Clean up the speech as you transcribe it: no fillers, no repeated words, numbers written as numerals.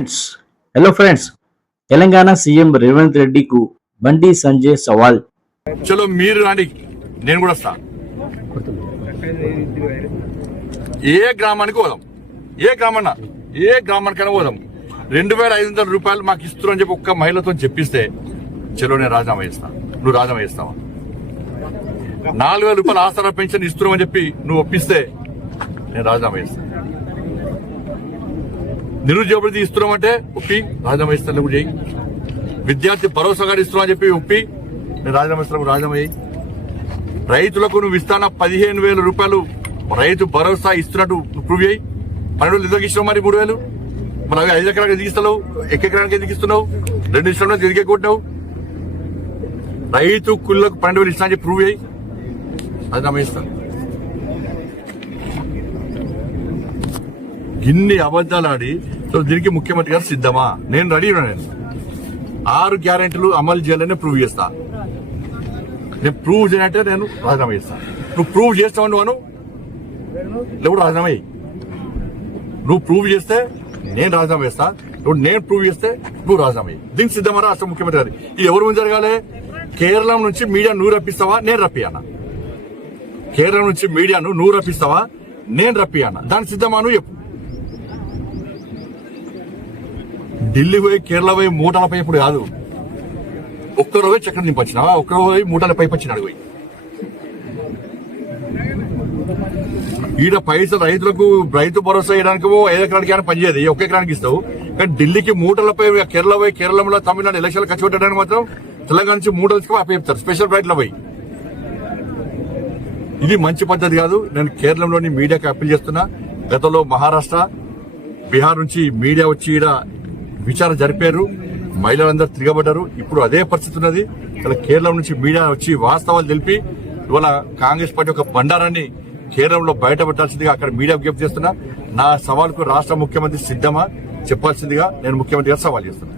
Hello friends, Telangana CM Revanth రెడ్డికు బండి సంజయ్ సవాల్. చలో మీరు రాండి, నేను కూడా వస్తా. ఏ గ్రామానికి పోదాం, ఏ గ్రామానికైనా పోదాం. 2500 రూపాయలు మాకు ఇస్తున్నారు అని చెప్పి ఒక్క మహిళతో చెప్పిస్తే చలో నేను రాజీనామా చేస్తా. నువ్వు రాజీనామా చేస్తావా? 4000 రూపాయలు ఆసరా పెన్షన్ ఇస్తున్నామని చెప్పి నువ్వు ఒప్పిస్తే నేను రాజీనామా చేస్తా. నిరుద్యోగ భృతి ఇస్తున్నామంటే ఒప్పి రాజీనామా ఇస్తాను, నువ్వు చేయి. విద్యార్థి భరోసా గారు ఇస్తున్నామని చెప్పి ఒప్పి నేను రాజీనామా ఇస్తాను, రాజీనామా చేయి. రైతులకు నువ్వు ఇస్తాన 15,000 రూపాయలు రైతు భరోసా ఇస్తున్నట్టు ప్రూవ్ చేయి. 12 ఎందుకు ఇచ్చినావు మరి? 3,000 మరి అవి 5 ఎకరానికి ఎందుకు ఇస్తున్నావు? ఎకరానికి ఎందుకు ఇస్తున్నావు? 2 ఇష్టంలో తిరిగే కొట్టినావు. రైతు కుళ్ళకు 12,000 ఇస్తున్నా చెప్పి ప్రూవ్ చేయి, రాజీనామా ఇస్తాను. ఇన్ని అబద్దాలు ఆడి దీనికి ముఖ్యమంత్రి గారు సిద్ధమా? నేను రెడీ. నేను 6 గ్యారెంటీలు అమలు చేయాలని ప్రూవ్ చేస్తా. నేను ప్రూవ్ చేయనంటే నేను రాజీనామా చేస్తా. నువ్వు ప్రూవ్ చేస్తావు నువ్వు లేవు రాజీనామా. నువ్వు ప్రూవ్ చేస్తే నేను రాజీనామా చేస్తా, నేను ప్రూవ్ చేస్తే నువ్వు రాజీనామా. దీనికి సిద్ధమా రాష్ట్ర ముఖ్యమంత్రి గారు? ఇది ఎవరు ముందు జరగాలి? కేరళం నుంచి మీడియా నువ్వు రప్పిస్తావా, నేను రప్పియానా? కేరళం నుంచి మీడియాను నువ్వు రప్పిస్తావా, నేను రప్పియానా? దానికి సిద్ధమా నువ్వు చెప్పు. ఢిల్లీ పోయి కేరళ పోయి మూటల పైపు కాదు, ఒక్కరోజు చక్కెర నింపొచ్చినావా? ఒక్కరోజు మూటల పైపు వచ్చినాడు పోయి. ఈడ పైసలు రైతులకు రైతు భరోసా వేయడానికి 5 ఎకరానికి అయినా పనిచేయదు, 1 ఎకరానికి ఇస్తావు. కానీ ఢిల్లీకి మూటలపై కేరళ పోయి కేరళలో తమిళనాడు ఎలక్షన్లు ఖర్చు పెట్టడానికి మాత్రం తెలంగాణ నుంచి మూటలు అప్పచెప్తారు స్పెషల్ ఫ్లైట్లో పోయి. ఇది మంచి పద్ధతి కాదు. నేను కేరళంలోని మీడియాకి అప్పీల్ చేస్తున్నా. గతంలో మహారాష్ట్ర, బీహార్ నుంచి మీడియా వచ్చి ఈడ విచారణ జరిపారు, మహిళలందరూ తిరగబడ్డారు. ఇప్పుడు అదే పరిస్థితి ఉన్నది. ఇలా కేరళం నుంచి మీడియా వచ్చి వాస్తవాలు తెలిపి ఇవాళ కాంగ్రెస్ పార్టీ ఒక బండారాన్ని కేరళంలో బయటపెట్టాల్సిందిగా అక్కడ మీడియా విజ్ఞప్తి చేస్తున్నా. నా సవాల్కు రాష్ట్ర ముఖ్యమంత్రి సిద్ధమా చెప్పాల్సిందిగా నేను ముఖ్యమంత్రి గారు సవాల్ చేస్తున్నా.